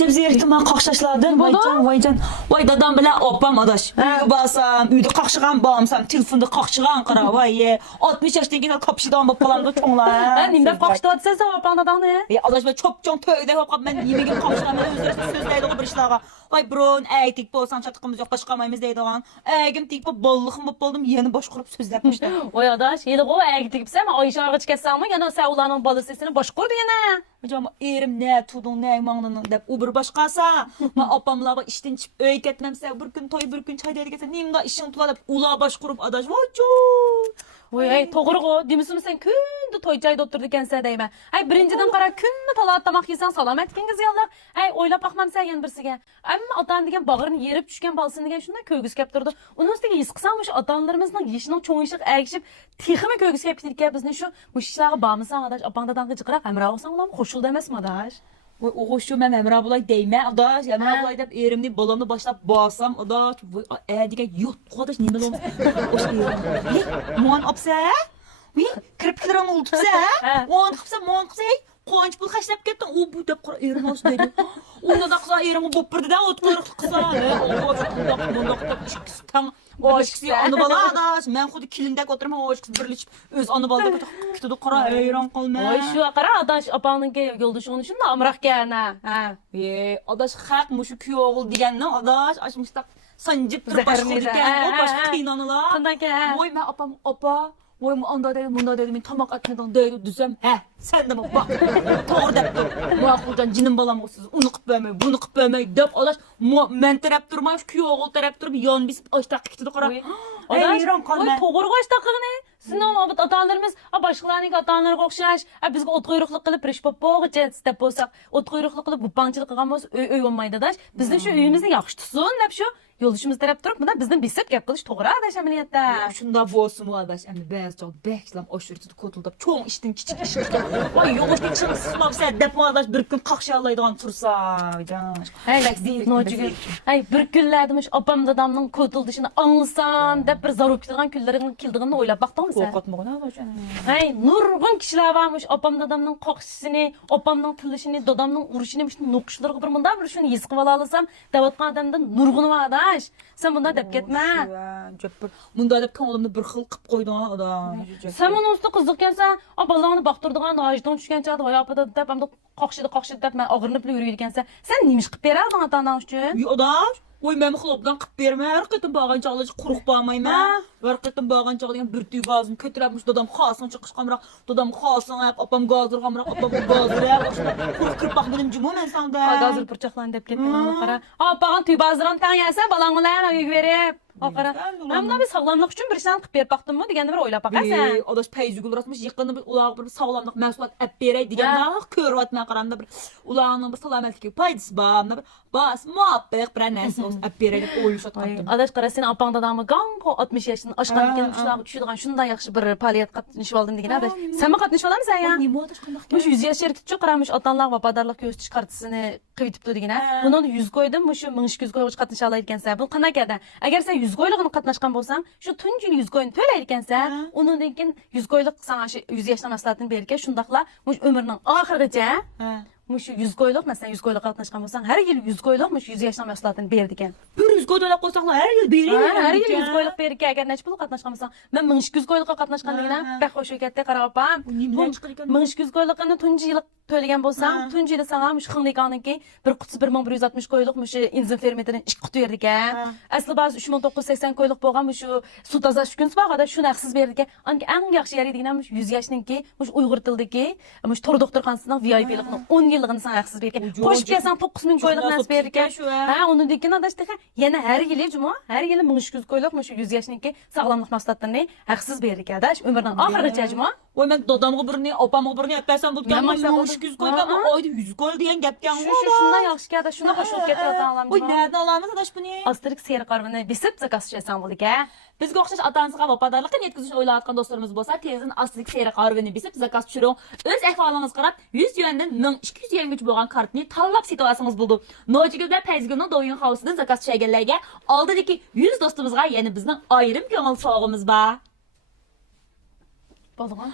Gece bize ihtimal kakşaşlardan. Vaycan. Vay dadam bile opam adaş. Uygu basam, uydu kakşıgan bağımsam, telefonda kakşıgan qara. Vay 60 yaştan gene kapşıdan bap falan da çoğlar. Nimde kakşıda atsan sen opam dadan ne? Adaş ben çok töyde hokap ben yemeğim kakşıgan ben özür sözleydi o bir işlağa. Vay bron, tik bolsam çatıqımız yok başqamayımız deydi oğan. Egim tik bu bollığım bap boldum yeni boş kurup sözləpmişdi. Oy adaş, yeli o egitip sen Ayşe ağaç kessən yana sen ulanın balı sesini boş kurdu yana. Hocam erim ne tudun ne mağnının dep u bir başqasa. Ma opamlarga işten çıp öy ketmemse bir gün toy bir gün çay deydi gelse nimda işin tula dep ula baş kurup adaş vaycu. Oy toğruğu demişsin sen kündü toy çayda oturdu ekansan deyme. Ay birinciden qara kündü talat tamaq yesen salamat ekan kız yallar. Ay oylap baxmam sen yan birsiga. Amma atan degan bağırını yerib tushgan balsın degan shundan köygüs kep turdi. Onun ustiga his qilsam o'sha otanlarimizning yishning cho'ng'ishiq agishib, teximi köygüs kep ketgan bizni shu mushishlarga bormisan adash, opangdadan qijiqroq hamroh olsang ular qo'shildi emasmi adash? Vay oğuşu men Emrah bulay deyme adaş. Emrah bulay dep erimni balamni başlap basam adaş. Vay degan yot adaş nima bo'lsa. Muan apsa? Vay kirpiklerim ultsa? Muan qipsa muan qipsa. Qonç pul xashlab ketdi. U bu dep qara erim olsun dedi. Onda da qıza erim bop birdi da ot qo'yruq qıza. Bundaq dep ishkistan. Oşkisi onu bala adaş. Men xudi kilindek oturma oşkisi birleşip öz onu balda ketdi qara eyran qolma. Oy şu qara adaş opangning yo'ldoshining shunda amroq kana. Ha. Adaş haq mushu kuyoğul deganni adaş açmışda sancıp turib başqurdikan. O başqa qiynanılar. Qanday ka? Voy men opam opa. Voy men onda dedim bunda dedim men tamaq atmadan deydi düzem. Sen de bak. To'g'ri deb tur. Ma'quldan jinim balam siz uni qilib bermay, buni qilib bermay deb adaş men taraf turmay kuyoğul taraf turib yon bisib oştaq ketdi qara. Adaş to'g'ri oştaqini. Sizning otalarimiz boshqalarning otalariga o'xshash, bizga o't quyruqlik qilib rish popog'icha deb bo'lsak, o't quyruqlik qilib bupanchilik qilgan bo'lsa, uy bo'lmaydi adash. Bizni shu uyimizni yaxshi tutsin deb shu yo'lishimiz taraf turib, bunda bizdan bisib gap qilish to'g'ri adash amaliyotda. Shunda bo'lsin u adash, endi ba'zi joy beklam oshirtib ko'tildib, cho'ng ishdan kichik ish qilgan. Voy yo'g'ishga chiqmabsa deb adash bir kun qaqshallaydigan tursa, adash. Hey, bir kunlardimiş opam dadamning ko'tildishini anglasam deb bir zarur qilgan kunlaringni keldig'ini o'ylab baqdingmi? Qo'rqatmagan adash. Hey, nurg'un kishilar varmış, opam dadamning qoqishini, opamning tilishini, dadamning urishini, shu noqishlarga bir munda bir shuni his qilib olasam, davatgan odamdan nurg'uni var adash. Sen bunda deb ketma. Bunda deb ko'nglimni bir xil qilib qo'yding adash. Sen buni ustida qiziqkansan, balani baqtirdigan hojdan tushgan chaqda oyoqida deb hamda qoqshidi deb men og'rinib yurib ekansan. Sen nima qilib berarding ota-onang uchun? Adash. Voy men xilobdan qilib berma, har qitim borgan chog'da quruq bormayman. Har qitim borgan chog'da degan bir tuy gazini ko'taribmish, dadam xosin chiqishqamroq, dadam xosin, opam gazirqamroq, opam gazirab, quruq kirib baqmadim jumo men sanda. Gazir purchaqlan deb ketdim qara. Opam tuy bazirdan tan yasa balang bilan uyga berib. Qara. Hamda biz sog'lomlik uchun bir ishni qilib berib baqdimmi deganni bir o'ylab baqasan. Adash payzugul rasmish yaqinda bir uloq bir sog'lomlik mahsulot olib beray deganni ko'ryapman qaramda bir ularning bir salomatligiga foydasi bor, bir bas muhabbat bilan narsa olib beray deb o'ylashib qoldim. Adash qara sen opang dadamni ganqo 60 yoshdan oshgan ekan shularga tushadigan shunday yaxshi bir faoliyat qatnashib oldim degan adash. Sen mi qatnashib olamsan ya? Nima adash qanday? Mush 100 yosh erkakcha qaramış otanlar vafadarlik ko'rsatish kartasini qilibdi degan. Buni 100 qo'ydim, mush 1200 qo'yib qatnasha oladigansan. Bu qanaqa gada? Agar sen 100 qo'yligini qatnashgan bo'lsang, shu tunji 100 qo'yni to'laydigansan, undan keyin 100 qo'ylik sana shu 100 yoshdan maslahatini bergan, shundaqla mush umrning oxirigacha mush 100 qo'ylik, masalan 100 qo'ylik qatnashgan bo'lsang, har yil 100 qo'ylik mush 100 yoshdan maslahatini berdi ekan. 100 qo'ylik qo'ysanglar har yil beradi. Har yil 100 qo'ylik bergan, agar necha pul qatnashgan bo'lsang, men 1200 qo'ylikqa qatnashgan degan, bak xo'sh ketdi qarab opam. 1200 qo'ylikni tunji yil to'lagan bo'lsam, tunji yil sana mush xinliqoniki bir qutisi 1160 qo'ylik mush inzin fermentidan 2 quti berdi ekan. Asli ba'zi 3980 qo'ylik bo'lgan mush suv tozash kunsi bog'ida shuni haqsiz berdi ekan. Anki eng yaxshi yeri degan mush 100 yoshniki, mush Uyg'ur tilidagi mush tor doktorxonasining VIP'ligini 10 yilligini sana haqsiz bergan. Qo'shib kelsan 9000 qo'ylik nasib berdi ekan. Ha, undan keyin adash degan, yana har yili juma, har yili 1200 qo'ylik mush 100 yoshniki sog'lomlik maslahatlarini haqsiz berdi ekan adash, umrning oxirigacha juma. Voy men dadamga birini, opamga birini aytmasam bo'lgan, men 1200 qo'ygan, oyda 100 qo'y degan gapga shunday yaxshi adash, shuni qo'shib ketadi olamda. Voy nerdan olamiz adash buni? Asterix seri qarvini bisib zakaz qilsam bo'ldi ekan. Bizga o'xshash ota-onasiga vafodarlikni yetkazishni o'ylayotgan do'stlarimiz bo'lsa, tezdan Asterix seri qarvini bisib zakaz tushiring. O'z ahvolingizni qarab, 100 yuandan 1200 yuangacha bo'lgan kartni tanlab setib olsangiz bo'ldi. Nojigulda Pazgulning do'yin havsidan zakaz tushaganlarga oldidagi 100 do'stimizga yana bizning ayrim ko'ngil sog'imiz bor. Bo'lgan.